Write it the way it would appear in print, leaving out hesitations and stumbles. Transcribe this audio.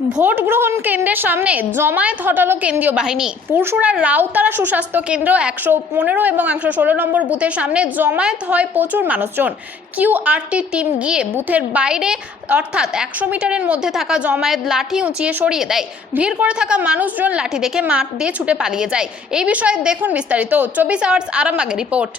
Vote গ্রহণ কেন্দ্রের সামনে জমায়েত হটালো কেন্দ্রীয় বাহিনী। পুরসুরার রাউতারা সুস্বাস্থ্য কেন্দ্র 115 এবং 116 নম্বর বুথের সামনে জমায়েত হয় প্রচুর মানুষজন। কিউআরটি টিম গিয়ে বুথের বাইরে অর্থাৎ 100 মিটারের মধ্যে থাকা জমায়েত লাঠি উঁচিয়ে সরিয়ে দেয়। ভিড় করে থাকা মানুষজন লাঠি দেখে মাঠ দিয়ে ছুটে পালিয়ে যায়। এই বিষয়ে দেখুন বিস্তারিত 24 আওয়ার্স আরামবাগের রিপোর্ট।